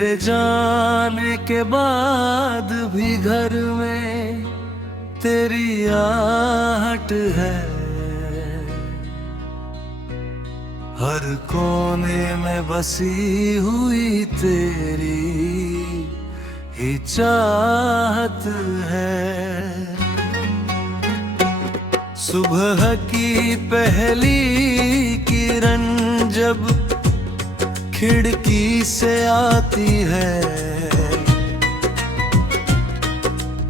तेरे जाने के बाद भी घर में तेरी आहट है। हर कोने में बसी हुई तेरी ही चाहत है। सुबह की पहली किरण जब खिड़की से आती है,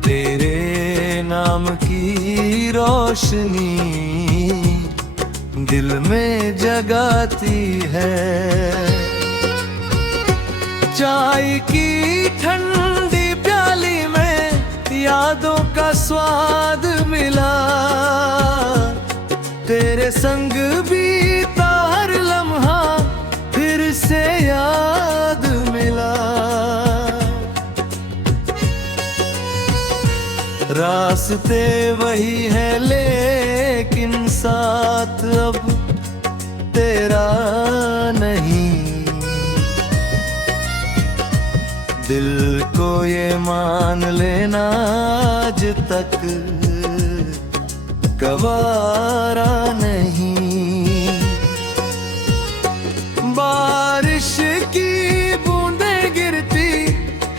तेरे नाम की रोशनी दिल में जगाती है। चाय की ठंडी प्याली में यादों का स्वाद मिला, तेरे संग बीता हर लम्हा फिर से याद मिला। रास्ते वही है लेकिन साथ अब तेरा नहीं। दिल को ये मान लेना आज तक गवारा नहीं। बारिश की बूंदें गिरती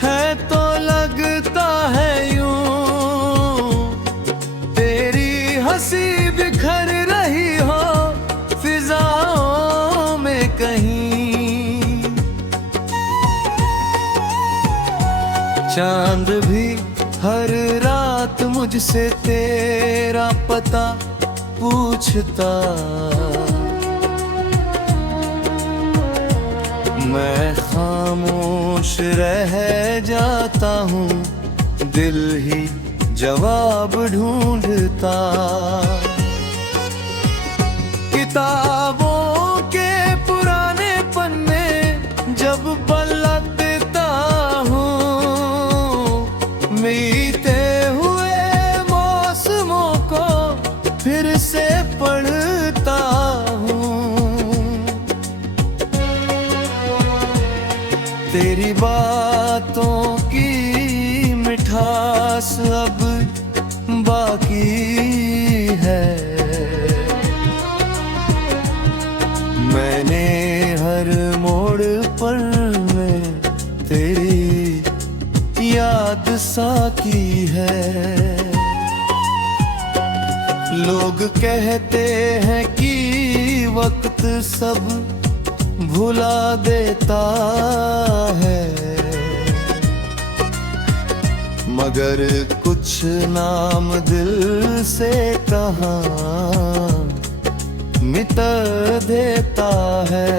है तो लगता है यूं तेरी हंसी बिखर रही हो फिजाओं में कहीं। चांद भी हर रात मुझसे तेरा पता पूछता, मैं खामोश रह जाता हूँ, दिल ही जवाब ढूंढता। किताबों के पुराने पन्ने जब पलटता हूँ, बीते हुए मौसमों को फिर से पढ़ता हूँ। तेरी बातों की मिठास अब बाकी है। मैंने हर मोड़ पर में तेरी याद सा की है। लोग कहते हैं कि वक्त सब भुला देता है, मगर कुछ नाम दिल से कहाँ मिटा देता है।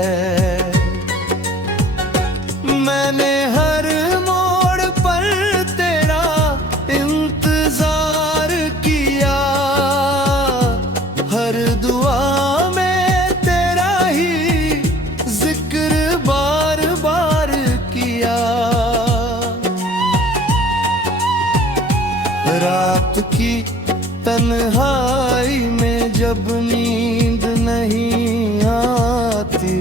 मैंने हर मोड़ पर तेरा इंतजार किया, हर दुआ में तेरा ही जिक्र बार बार किया। रात की तन्हाई में जब नींद नहीं आती,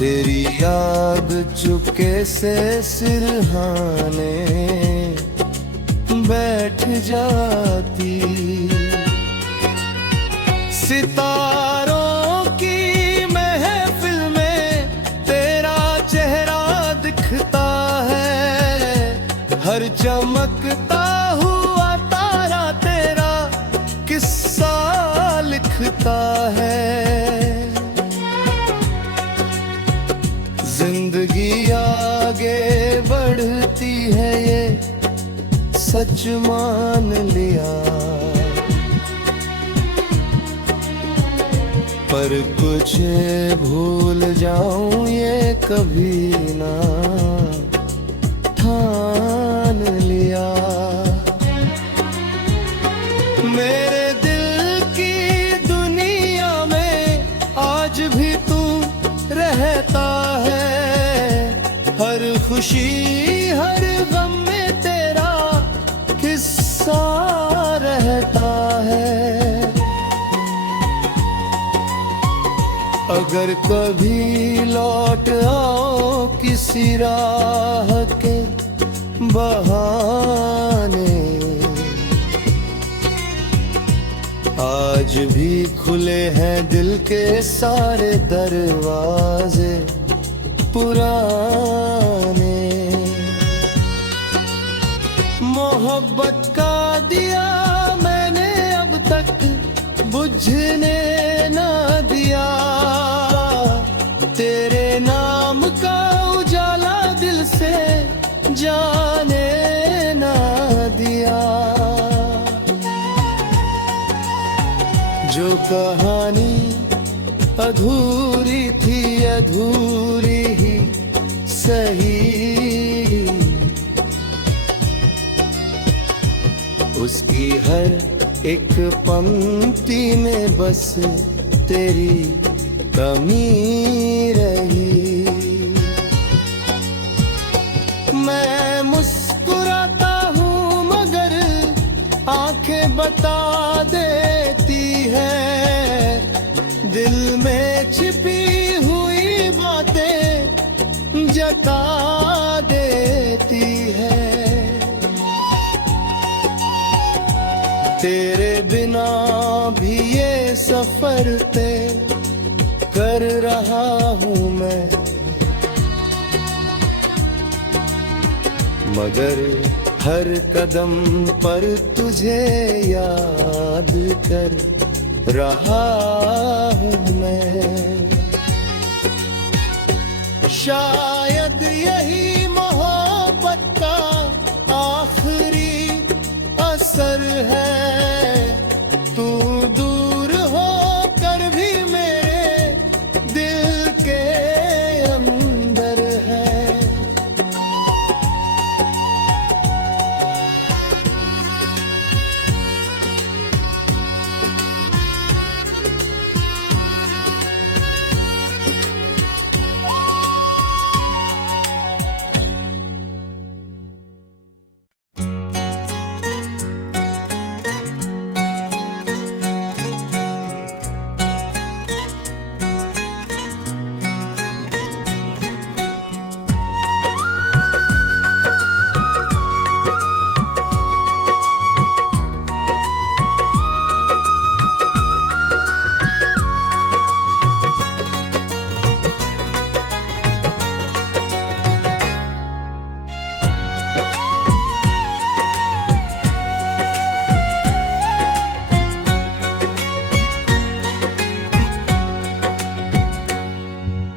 तेरी याद चुपके से सिरहाने बैठ जाती। सितारों की महफिल में तेरा चेहरा दिखता है, हर चमकता हुआ तारा तेरा किस्सा लिखता है। जिंदगी आगे बढ़ती है ये सच मान लिया, पर कुछ भूल जाऊं ये कभी ना ठान लिया। मेरे दिल की दुनिया में आज भी तू रहता है, हर खुशी हर गम में तेरा किस्सा रहता है। अगर अगर कभी लौट आओ किसी राह के बहाने, आज भी खुले हैं दिल के सारे दरवाजे पुराने। मोहब्बत का दिया मैंने अब तक बुझने ना दिया, तेरे नाम का उजाला दिल से जाने ना दिया। जो कहानी अधूरी थी अधूरी ही सही, उसकी हर एक पंक्ति में बस तेरी कमी रही। मैं मुस्कुराता हूँ मगर आंखें बता देती है, दिल में छिपी हुई बातें जता देती है। तेरे बिना भी ये सफर तय कर रहा हूँ मैं, मगर हर कदम पर तुझे याद कर रहा हूँ मैं। शायद यही मोहब्बत का आखिरी असर है, तू दूर हो कर भी मेरे दिल के अंदर है।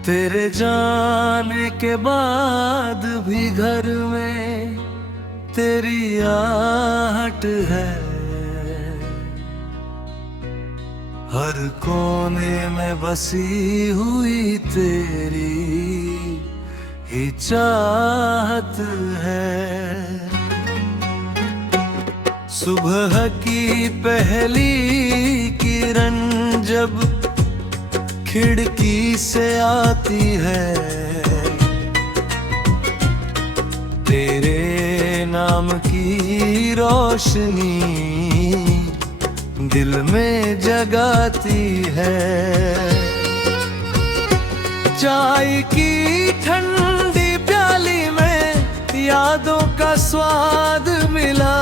तेरे जाने के बाद भी घर में तेरी आहट है, हर कोने में बसी हुई तेरी ही चाहत है। सुबह की पहली किरण जब खिड़की से आती है, तेरे नाम की रोशनी दिल में जगाती है। चाय की ठंडी प्याली में यादों का स्वाद मिला,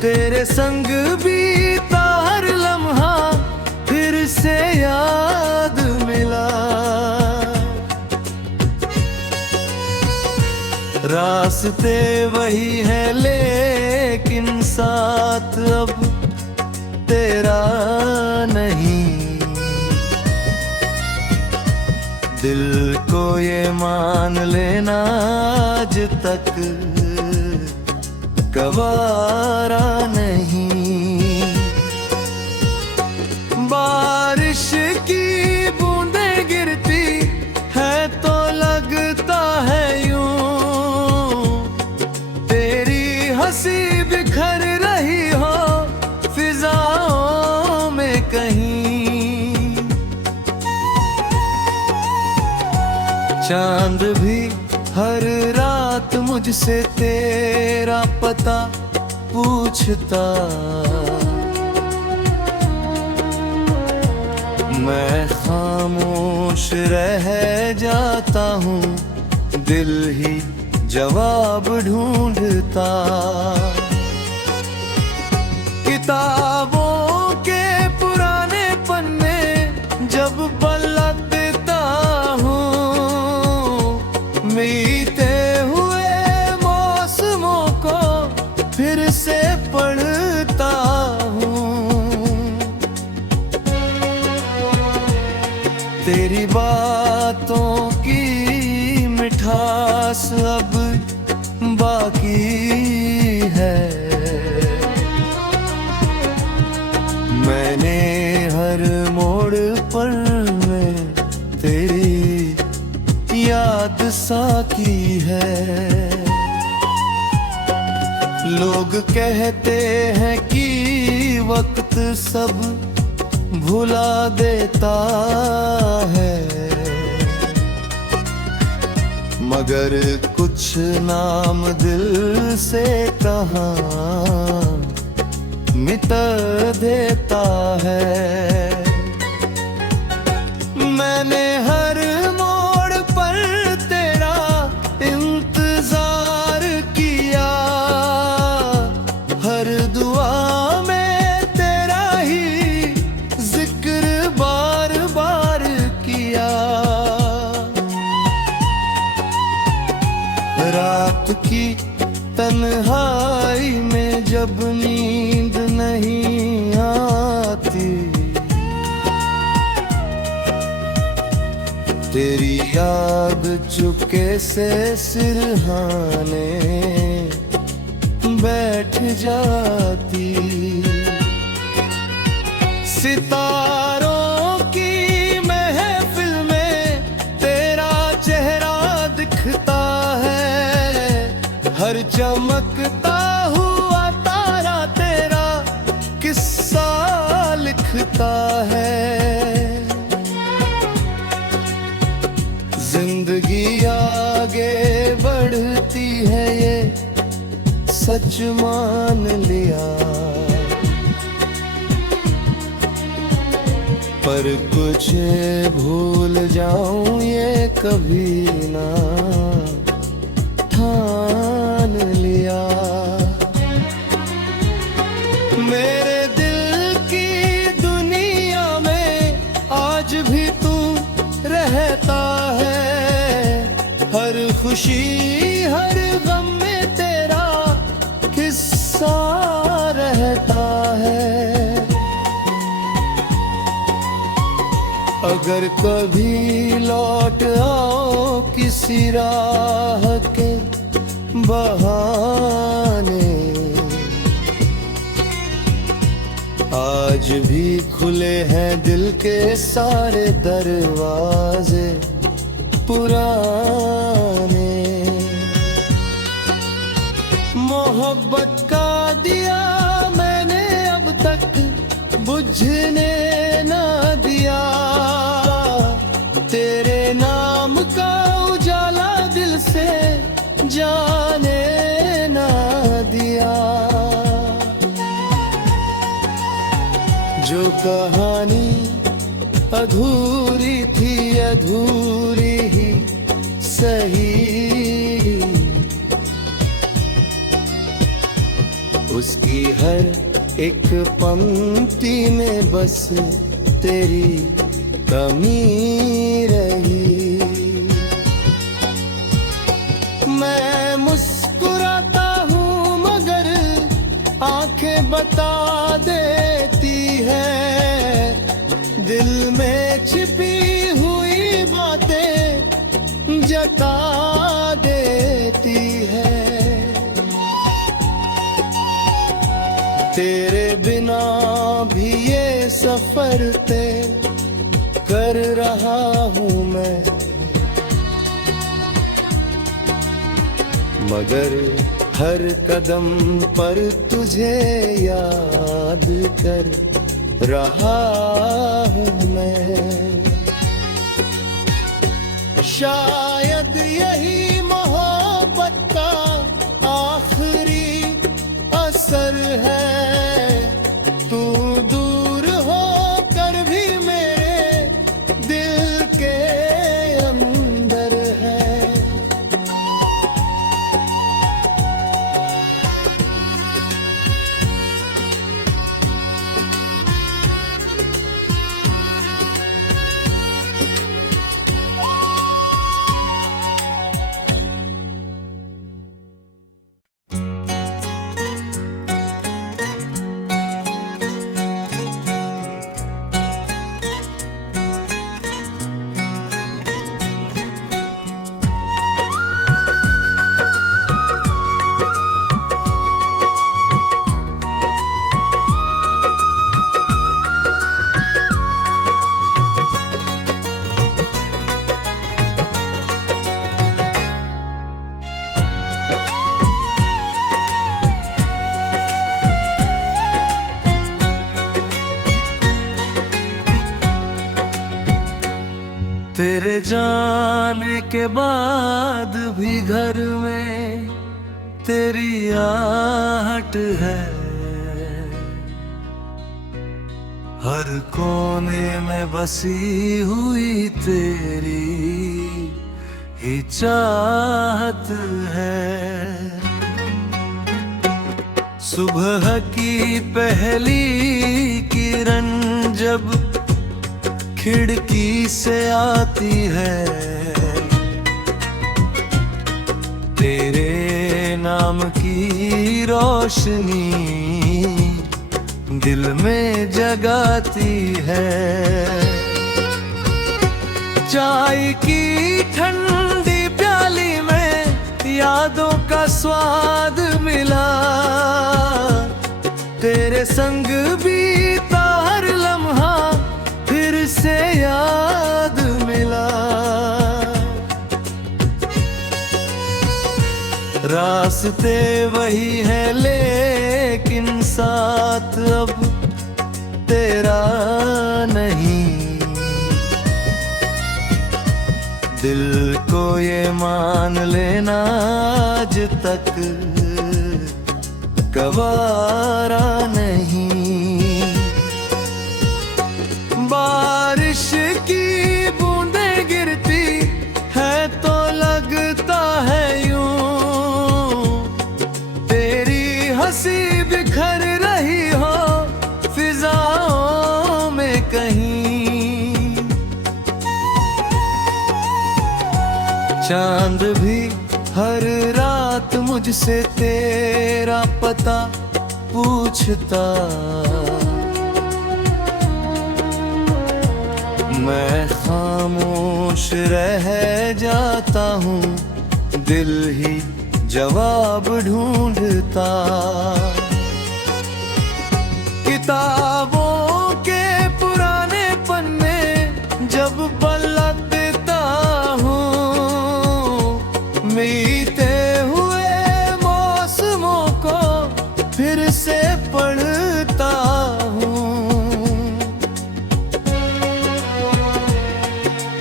तेरे संग बीता हर लम्हा फिर से याद मिला। रास्ते वही है लेकिन साथ अब तेरा नहीं, दिल को ये मान लेना आज तक गवारा नहीं। बारिश की बूंदें गिरती है तो लगता है यूं, तेरी हंसी बिखर रही हो फिजाओं में कहीं। चांद भी हर रात मुझसे तेरा पता पूछता, मैं खामोश रह जाता हूँ, दिल ही जवाब ढूंढता। किताबों के पुराने पन्ने जब पलटता हूँ, बीते हुए मौसमों को फिर से पढ़ता हूँ। तेरी बातों की मिठास अब बाकी है। मैंने हर मोड़ पर में तेरी याद सा की है। लोग कहते हैं कि वक्त सब भुला देता है, मगर कुछ नाम दिल से कहाँ मिटा देता है। मैंने हर मोड़ पर तेरा इंतजार किया, हर दुआ में तेरा ही जिक्र बार बार किया। रात की तन्हाई में जब नींद नहीं आती, तेरी याद चुपके से सिरहाने बैठ जाती। सितारों की महफिल में तेरा चेहरा दिखता है, हर चमकता हुआ तारा तेरा किस्सा लिखता है। जिंदगी आगे बढ़ती है ये सच मान लिया, पर कुछ भूल जाऊं ये कभी ना ठान लिया। मेरे दिल की दुनिया में आज भी तू रहता है, हर खुशी हर गम में तेरा किस्सा रहता है। अगर कभी लौट आओ किसी राह के बहाने, आज भी खुले हैं दिल के सारे दरवाजे पुराने। मोहब्बत का दिया मैंने अब तक बुझने ना दिया, तेरे नाम का उजाला दिल से जाने ना दिया। जो कहानी अधूरी थी अधूरी ही सही, उसकी हर एक पंक्ति में बस तेरी कमी रही। मैं मुस्कुराता हूँ मगर आंखें बता देती है, दिल में छिपी हुई बातें जता देती है। तेरे बिना भी ये सफर तय कर रहा हूँ मैं, मगर हर कदम पर तुझे याद कर रहा हूँ मैं। शायद यही मोहब्बत का आखिरी असर है, तू दूर हो कर भी मेरे तेरे जाने के बाद भी घर में तेरी आहट है, हर कोने में बसी हुई तेरी ही चाहत है। सुबह की पहली किरण जब खिड़की से आती है, तेरे नाम की रोशनी दिल में जगाती है। चाय की ठंडी प्याली में यादों का स्वाद मिला, तेरे संग बीता हर लम्हा फिर से याद मिला। रास्ते वही है लेकिन साथ अब तेरा नहीं। दिल को ये मान लेना आज तक गवारा नहीं। बारिश की बूंदें गिरती है तो लगता है यूं तेरी हंसी बिखर रही हो फिजाओं में कहीं। चांद भी हर रात मुझसे तेरा पता पूछता, मैं खामोश रह जाता हूँ, दिल ही जवाब ढूंढता। किताबों के पुराने पन्ने जब पलटता हूँ, बीते हुए मौसमों को फिर से पढ़ता हूँ।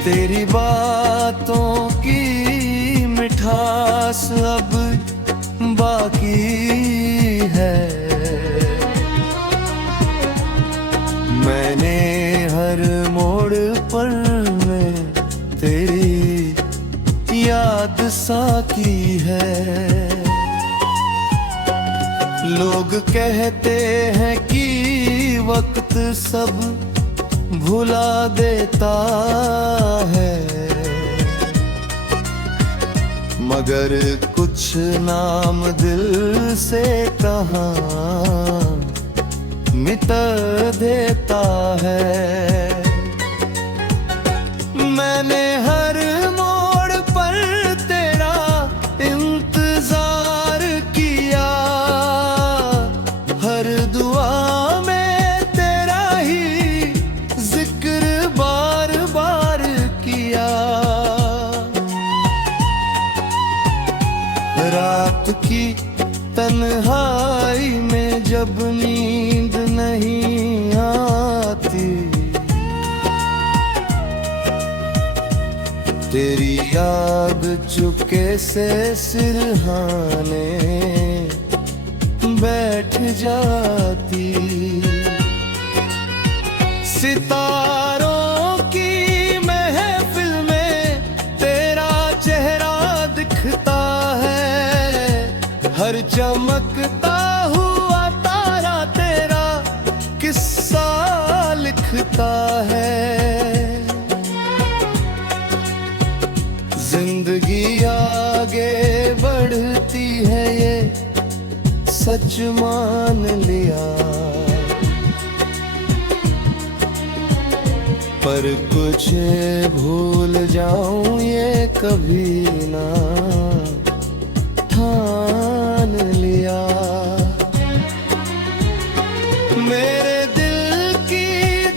तेरी बातों की मिठास अब बाकी है। मैंने हर मोड़ पर में तेरी याद सा की है। लोग कहते हैं कि वक्त सब भुला देता है, मगर कुछ नाम दिल से कहाँ मिटा देता है। मैंने हर मोड़ पर तेरा इंतजार किया, हर दुआ में तेरा ही जिक्र बार बार किया। रात की तन्हाई में जब नींद नहीं आती, तेरी याद चुपके से सिरहाने बैठ जाती। सितारों की महफिल में तेरा चेहरा दिखता है, हर चमकता हुआ तारा तेरा किस्सा लिखता है। जिंदगी आगे बढ़ती है ये सच मान लिया, पर कुछ भूल जाऊं ये कभी ना ठान लिया। मेरे दिल की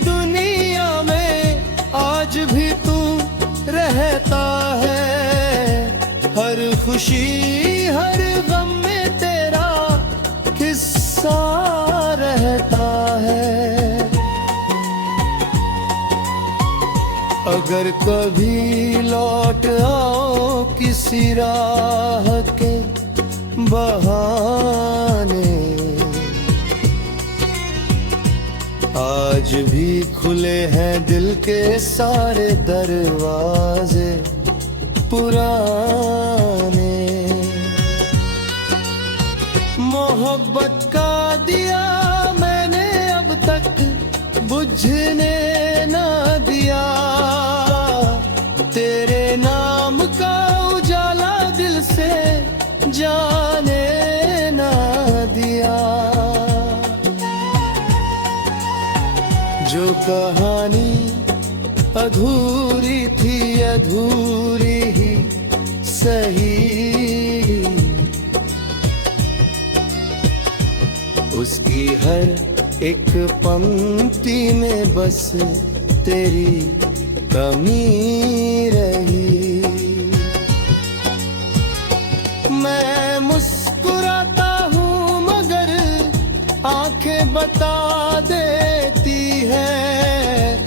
दुनिया में आज भी तू रहता है, हर खुशी हर गम में तेरा किस्सा रहता है। अगर अगर कभी लौट आओ किसी राह के बहाने, आज भी खुले हैं दिल के सारे दरवाजे पुराने। मोहब्बत का दिया मैंने अब तक बुझने ना दिया, तेरे नाम का उजाला दिल से जाने ना दिया। जो कहानी अधूरी थी अधूरी ही सही, उसकी हर एक पंक्ति में बस तेरी कमी रही। मैं मुस्कुराता हूँ मगर आंखें बता देती है,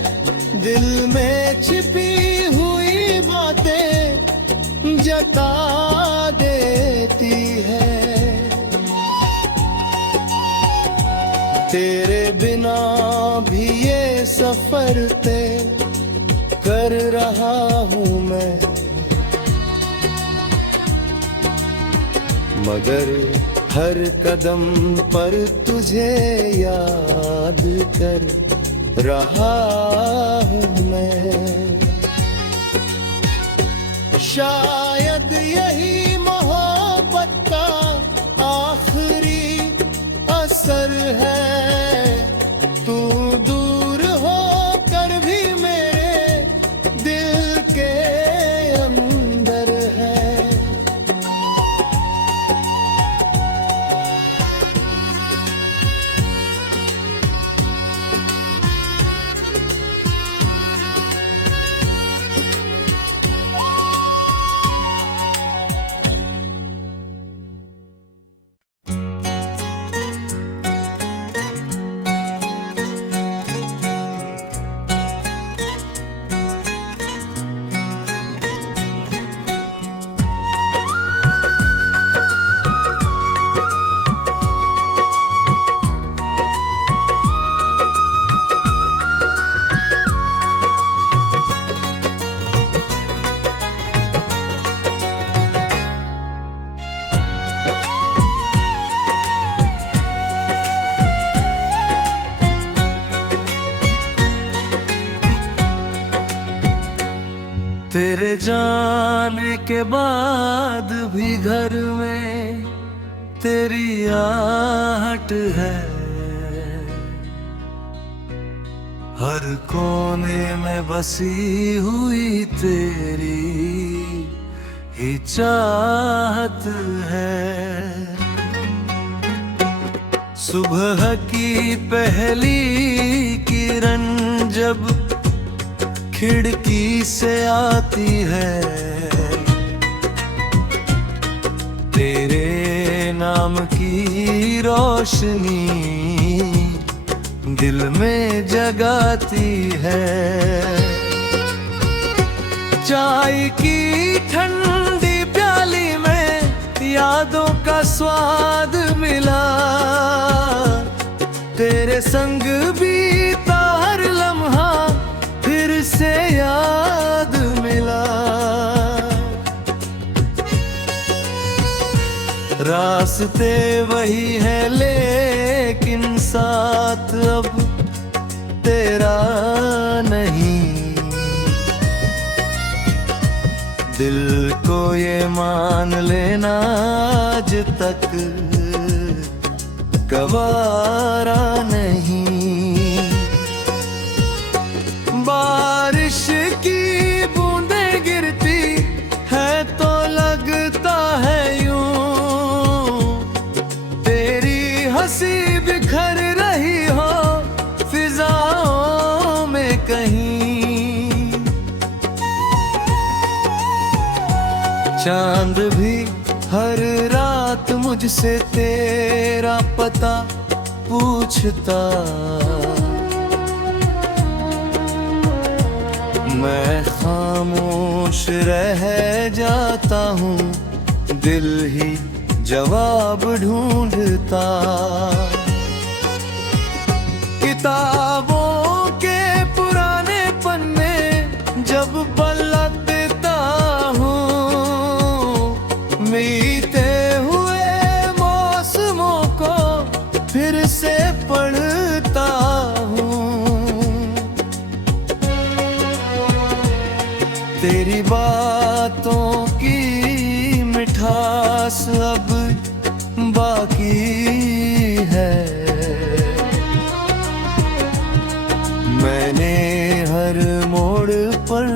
दिल में छिपी हुई बातें जता देती है। तेरे बिना भी ये सफर तय कर रहा हूँ मैं, मगर हर कदम पर तुझे याद कर रहा हूँ मैं। शायद यही मोहब्बत का आखिरी असर है, तू दूर हो कर भी मेरे दिल के अंदर है। तेरे जाने के बाद भी घर में तेरी आहट है, हर कोने में बसी हुई तेरी ही चाहत है। सुबह की पहली किरण जब खिड़की से आती है, तेरे नाम की रोशनी दिल में जगाती है। चाय की ठंडी प्याली में यादों का स्वाद मिला, तेरे संग बीता हर लम्हा फिर से याद मिला। रास्ते वही है लेकिन साथ अब तेरा नहीं, दिल को ये मान लेना आज तक गवारा नहीं। बारिश की बूंदें गिरती है तो लगता है यूं, तेरी हंसी बिखर रही हो फिजाओं में कहीं। चांद भी हर रात मुझसे तेरा पता पूछता, मैं खामोश रह जाता हूँ, दिल ही जवाब ढूंढता। किताबों के पुराने पन्ने जब पलटता हूँ, बीते हुए मौसमों को फिर से पढ़ता हूँ। तेरी बातों की मिठास अब बाकी है। मैंने हर मोड़ पर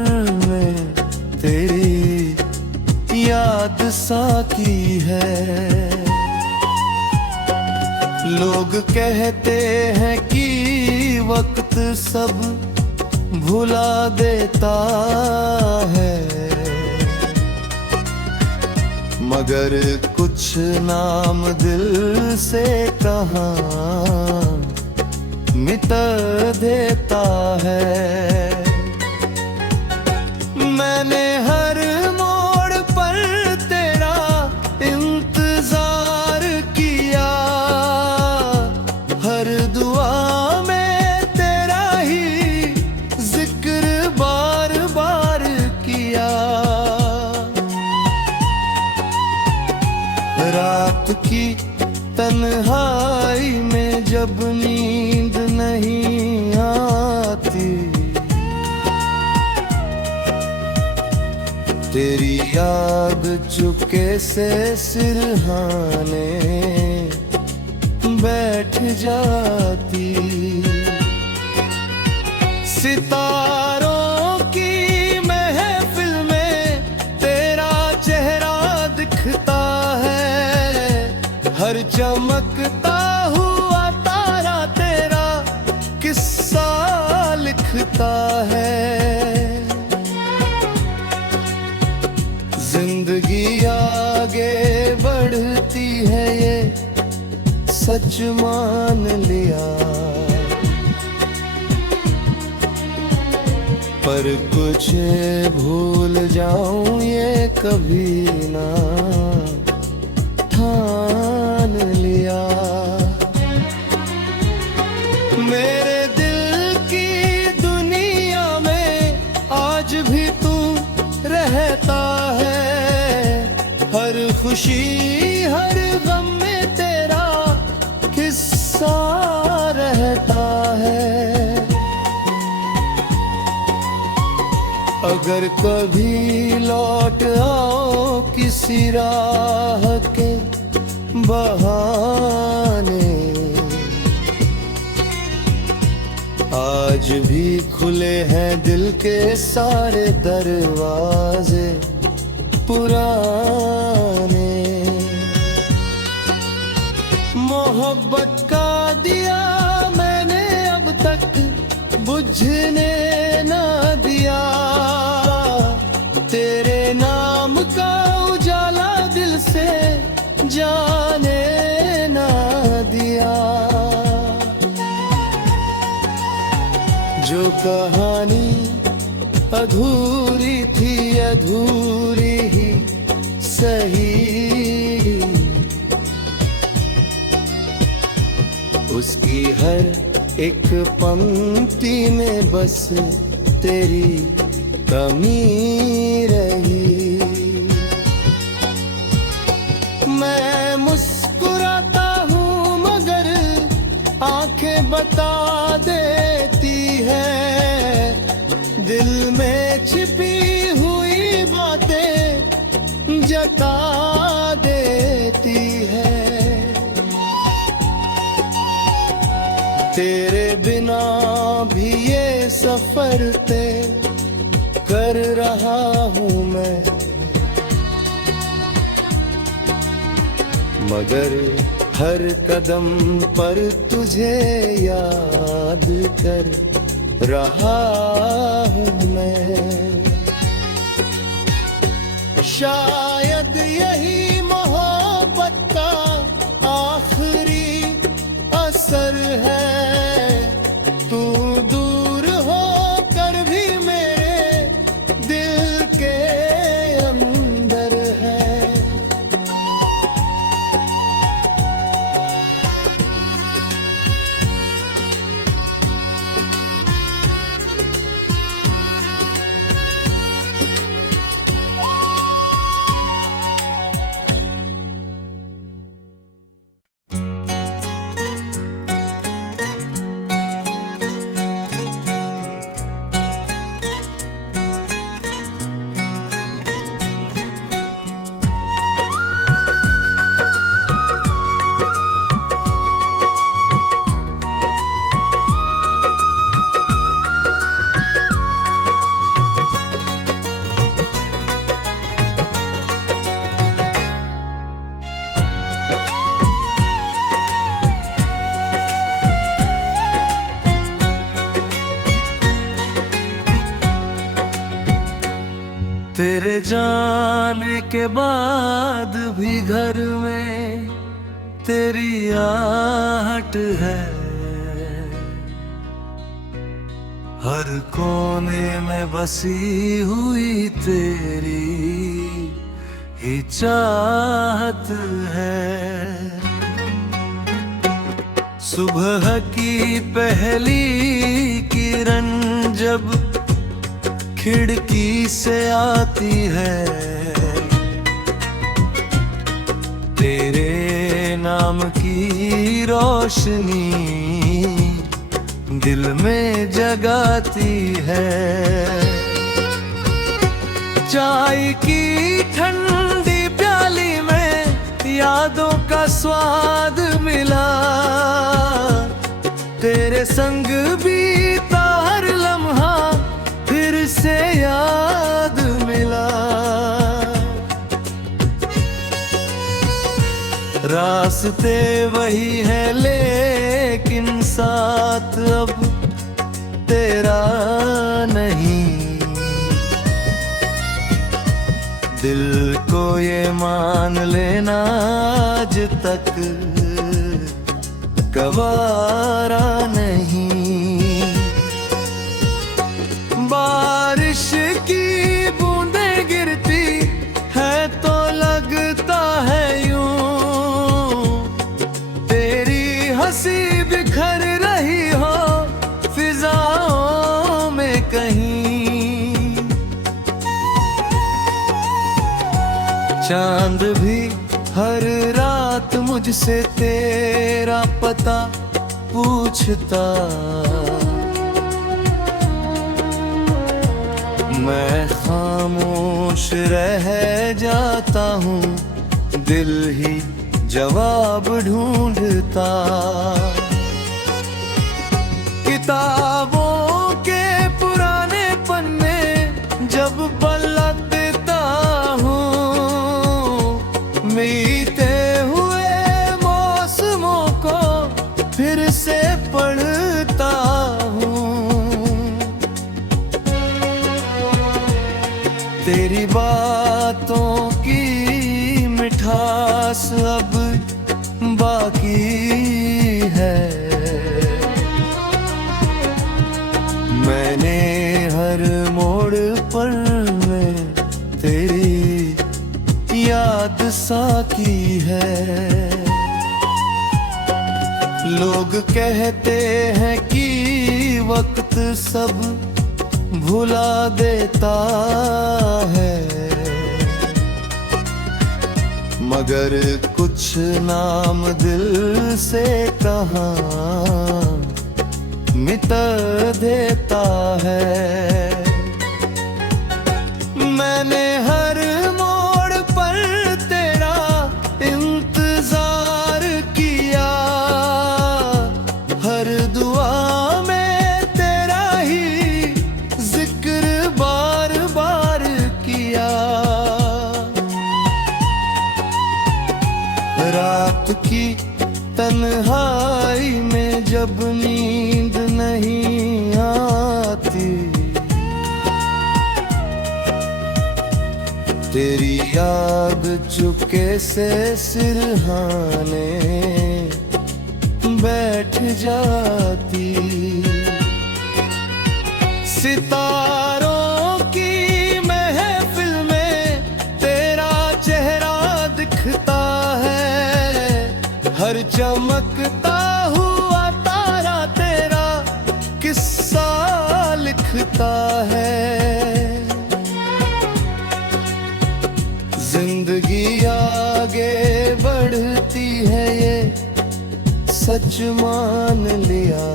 में तेरी याद साकी है। लोग कहते हैं कि वक्त सब भुला देता है, मगर कुछ नाम दिल से कहाँ मिटा देता है। मैंने हर मोड़ पर तेरा इंतजार किया, हर दुआ में तेरा ही जिक्र बार बार किया। रात की तन्हाई में जब नींद नहीं आती, तेरी याद चुपके से सिरहाने बैठ जाती। सितारों की महफिल में तेरा चेहरा दिखता है, हर चमकता हुआ तारा तेरा किस्सा लिखता है। जिंदगी आगे बढ़ती है ये सच मान लिया, पर कुछ भूल जाऊं ये कभी ना ठान लिया। मेरे दिल की दुनिया में आज भी तू रहता है, हर खुशी हर गम में तेरा किस्सा रहता है। अगर कभी लौट आओ किसी राह के बहाने, आज भी खुले हैं दिल के सारे दरवाजे पुराने। मोहब्बत का दिया मैंने अब तक बुझने ना दिया, तेरे नाम का उजाला दिल से जाने ना दिया। जो कहानी अधूरी थी अधूरी ही सही, उसकी हर एक पंक्ति में बस तेरी कमी रही। मैं मुस्कुराता हूँ मगर आंखें बता देती है, दिल में छिपी हुई बातें जता देती है। तेरे बिना भी ये सफर तय कर रहा हूँ मैं, मगर हर कदम पर तुझे याद कर रहा हूँ मैं। शायद यही मोहब्बत का आखिरी असर है, तू दूर हो कर भी मेरे तेरे जाने के बाद भी घर में तेरी आहट है, हर कोने में बसी हुई तेरी ही चाहत है। सुबह की पहली किरण जब खिड़की से आती है, तेरे नाम की रोशनी दिल में जगाती है। चाय की ठंडी प्याली में यादों का स्वाद मिला, तेरे संग बीता हर लम्हा फिर से याद मिला। रास्ते वही है लेकिन साथ अब तेरा नहीं। दिल को ये मान लेना आज तक गवारा नहीं। बारिश की बूंदें गिरती है तो लगता है यूं, तेरी हंसी बिखर रही हो फिजाओं में कहीं। चांद भी हर रात मुझसे तेरा पता पूछता, मैं खामोश रह जाता हूँ, दिल ही जवाब ढूंढता। किताबों के पुराने पन्ने जब पलटता हूँ, बीते हुए मौसमों को फिर से पढ़ता हूँ। तेरी बातों की मिठास अब बाकी है, मैंने हर मोड़ पर में तेरी याद साकी है। लोग कहते हैं कि वक्त सब भुला देता है, मगर कुछ नाम दिल से कहाँ मिटा देता है। मैंने हर मोड़ पर तेरा इंतजार किया, हर दुआ में तेरा ही जिक्र बार बार किया। रात की तन्हाई में जब नींद नहीं आती, तेरी याद चुपके से सिरहाने बैठ जाती। सितारों की महफिल में तेरा चेहरा दिखता है, हर चमकता हुआ तारा तेरा किस्सा लिखता है। जिंदगी आगे बढ़ती है ये सच मान लिया,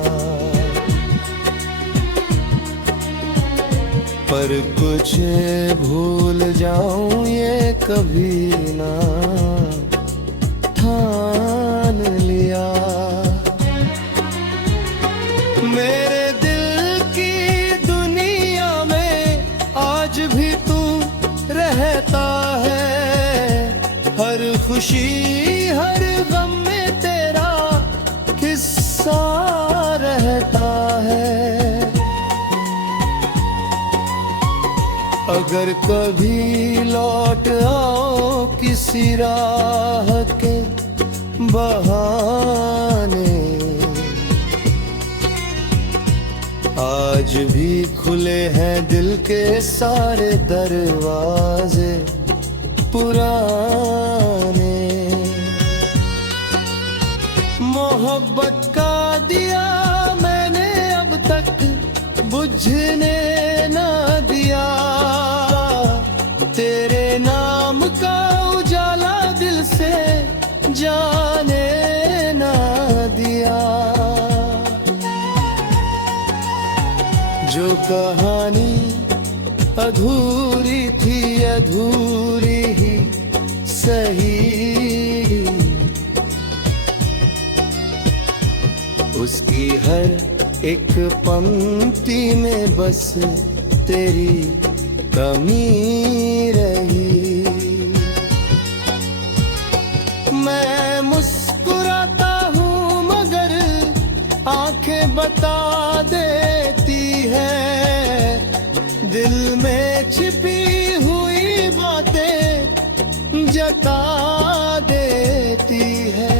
पर कुछ भूल जाऊं ये कभी ना ठान लिया। मेरे दिल की दुनिया में आज भी तू रहता है, हर खुशी हर गम में तेरा किस्सा रहता है। अगर मगर कभी लौट आओ किसी राह के बहाने। आज भी खुले हैं दिल के सारे दरवाजे पुराने। मोहब्बत का दिया मैंने अब तक बुझने ना दिया, तेरे नाम का उजाला दिल से जाने ना दिया। जो कहानी अधूरी थी अधूरी ही सही, उसकी हर एक पंक्ति में बस तेरी कमी रही। मैं मुस्कुराता हूँ मगर आंखें बता देती है, दिल में छिपी हुई बातें जता देती है।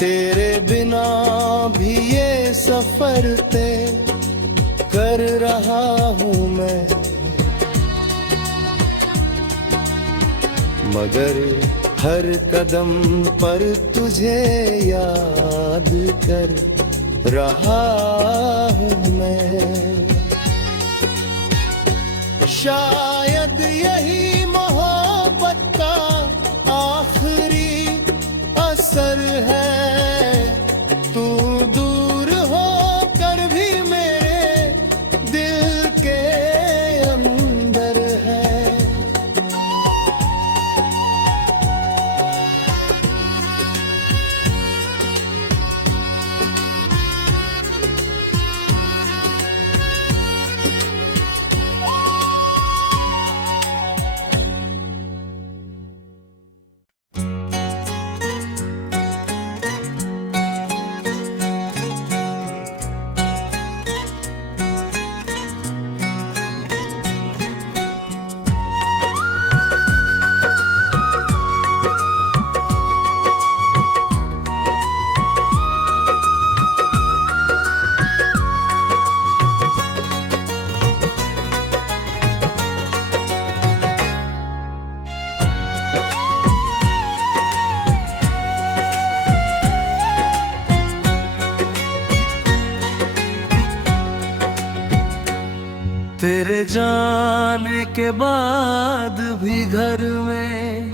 तेरे बिना भी ये सफर तय कर रहा हूँ मैं, मगर हर कदम पर तुझे याद कर रहा हूँ मैं। शायद यही मोहब्बत का आखिरी असर है, तू दूर हो कर भी मेरे दिल के अंदर है। तेरे जाने के बाद भी घर में